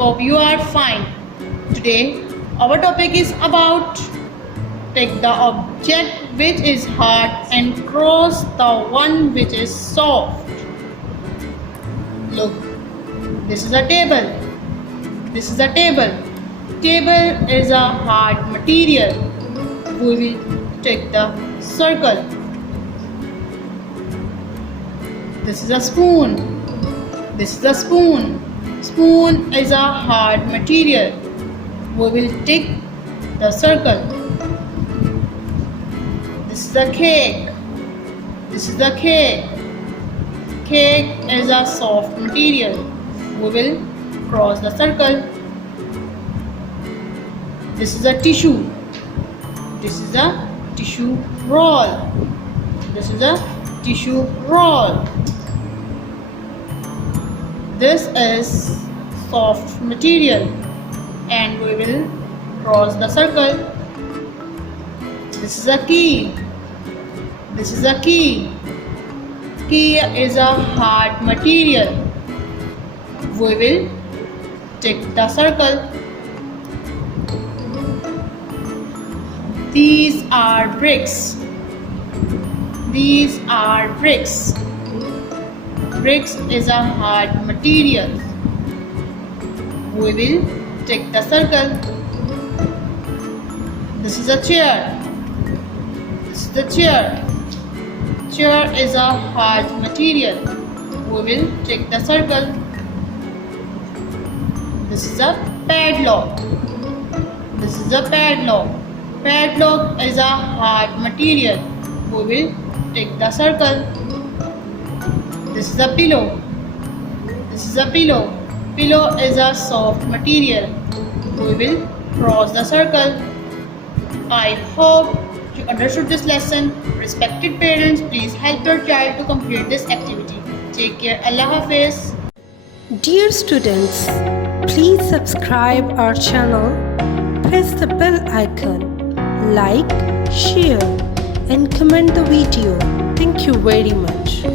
Hope you are fine. Today our topic is about take the object which is hard and cross the one which is soft. Look, this is a table. This is a table. Table is a hard material. We will take the circle. This is a spoon. This is a spoon. Spoon is a hard material. We will take the circle. This is a cake. This is a cake. Cake is a soft material. We will cross the circle. This is a tissue. This is a tissue roll. This is a tissue roll. This is soft material and we will cross the circle. This is a key. This is a key. Key is a hard material. We will take the circle. These are bricks. These are bricks. Bricks is a hard material. We will take the circle. This is a chair. This is the chair. Chair is a hard material. We will take the circle. This is a padlock. This is a padlock. Padlock is a hard material. We will take the circle. This is a pillow. This is a pillow. Pillow is a soft material. We will cross the circle. I hope you understood this lesson. Respected parents, please help your child to complete this activity. Take care. Allah Hafiz. Dear students, please subscribe our channel, press the bell icon, like, share and comment the video. Thank you very much.